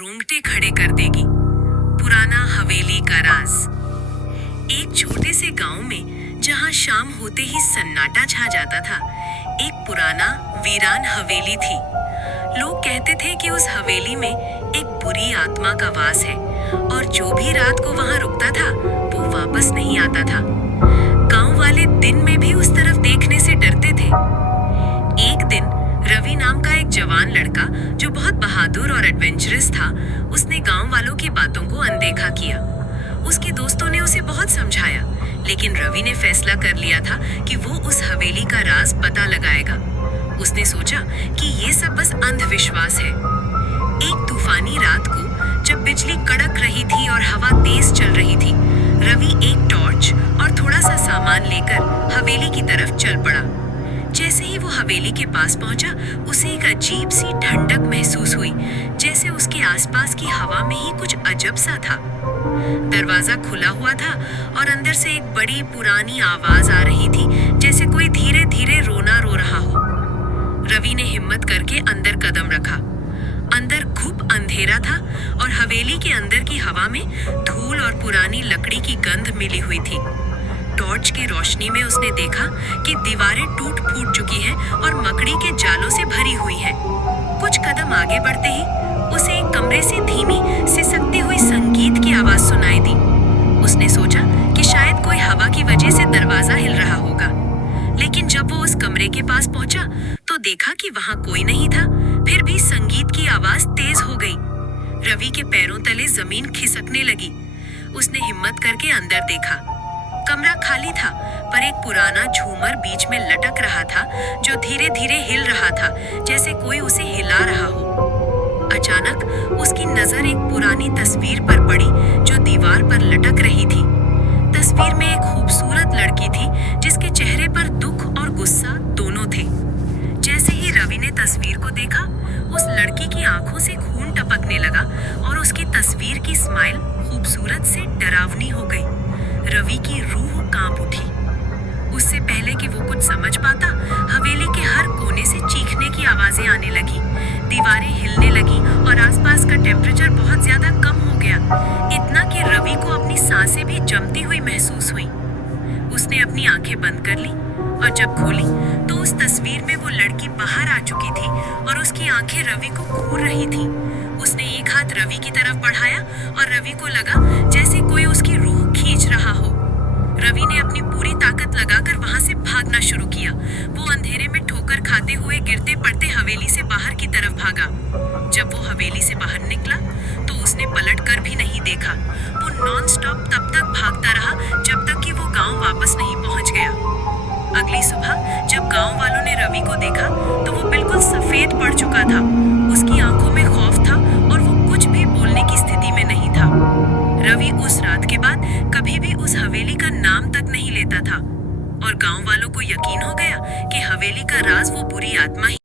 रोंगटे खड़े कर देगी। पुराना हवेली का राज। एक छोटे से गांव में जहां शाम होते ही सन्नाटा छा जाता था, एक पुराना वीरान हवेली थी। लोग कहते थे कि उस हवेली में एक बुरी आत्मा का वास है और जो भी रात को वहां रुकता था वो वापस नहीं आता था। गांव वाले दिन में भी उस तरफ देखने से डरते थे। एक दिन रवि नाम का एक जवान लड़का जो बहुत बहादुर और एडवेंचरस था, उसने गांव वालों की बातों को अनदेखा किया। उसके दोस्तों ने उसे बहुत समझाया, लेकिन रवि ने फैसला कर लिया था कि वो उस हवेली का राज पता लगाएगा। उसने सोचा कि ये सब बस अंधविश्वास है। एक तूफानी रात को जब बिजली कड़क रही थी और हवा तेज चल रही थी, रवि एक टॉर्च और थोड़ा सा सामान लेकर हवेली की तरफ चल पड़ा। जैसे ही वो हवेली के पास पहुंचा, उसे एक अजीब सी ठंडक महसूस हुई, जैसे उसके आसपास की हवा में ही कुछ अजब सा था। दरवाजा खुला हुआ था और अंदर से एक बड़ी पुरानी आवाज आ रही थी, जैसे कोई धीरे धीरे रोना रो रहा हो। रवि ने हिम्मत करके अंदर कदम रखा। अंदर घुप अंधेरा था और हवेली के अंदर की हवा में धूल और पुरानी लकड़ी की गंध मिली हुई थी। टॉर्च की रोशनी में उसने देखा कि दीवारें टूट फूट चुकी हैं और मकड़ी के जालों से भरी हुई हैं। कुछ कदम आगे बढ़ते ही उसे एक कमरे से धीमी सिसकती हुई संगीत की आवाज सुनाई दी। उसने सोचा कि शायद कोई हवा की वजह से दरवाजा हिल रहा होगा, लेकिन जब वो उस कमरे के पास पहुंचा तो देखा कि वहां कोई नहीं था। फिर भी संगीत की आवाज तेज हो गई। रवि के पैरों तले जमीन खिसकने लगी। उसने हिम्मत करके अंदर देखा। कमरा खाली था, पर एक पुराना झूमर बीच में लटक रहा था जो धीरे धीरे हिल रहा था, जैसे कोई उसे हिला रहा हो। अचानक उसकी नजर एक पुरानी तस्वीर पर पड़ी जो दीवार पर लटक रही थी। तस्वीर में एक खूबसूरत लड़की थी जिसके चेहरे पर दुख और गुस्सा दोनों थे। जैसे ही रवि ने तस्वीर को देखा, उस लड़की की आंखों से खून टपकने लगा और उसकी तस्वीर की स्माइल खूबसूरत से डरावनी हो गई। रवि की रूह कांप उठी। उससे पहले कि वो कुछ समझ पाता, हवेली के हर कोने से चीखने की आवाजें आने लगी। दीवारें हिलने लगी और आसपास का टेम्परेचर बहुत ज्यादा कम हो गया, इतना कि रवि को अपनी सांसें भी जमती हुई महसूस हुई। उसने अपनी आंखें बंद कर ली और जब खोली तो उस तस्वीर में वो लड़की बाहर आ चुकी थी और उसकी आंखें रवि को घूर रही थी। उसने एक हाथ रवि की तरफ बढ़ाया और रवि को लगा जैसे कोई उसकी रूह खींच रहा हो। रवि ने अपनी पूरी ताकत लगाकर वहां से भागना शुरू किया। वो अंधेरे में ठोकर खाते हुए गिरते पड़ते हवेली से बाहर की तरफ भागा। जब वो हवेली से बाहर निकला तो उसने पलट कर भी नहीं देखा। वो नॉन स्टॉप तब तक भागता रहा जब तक कि वो गांव वापस नहीं पहुंच गया। अगली सुबह जब गांव वालों ने रवि को देखा तो वो बिल्कुल सफेद पड़ चुका था। उसकी आंखों में खौफ था और वो कुछ भी बोलने की स्थिति में नहीं था। रवि उस रात के बाद कभी भी उस हवेली का नाम तक नहीं लेता था और गांव वालों को यकीन हो गया कि हवेली का राज वो बुरी आत्मा ही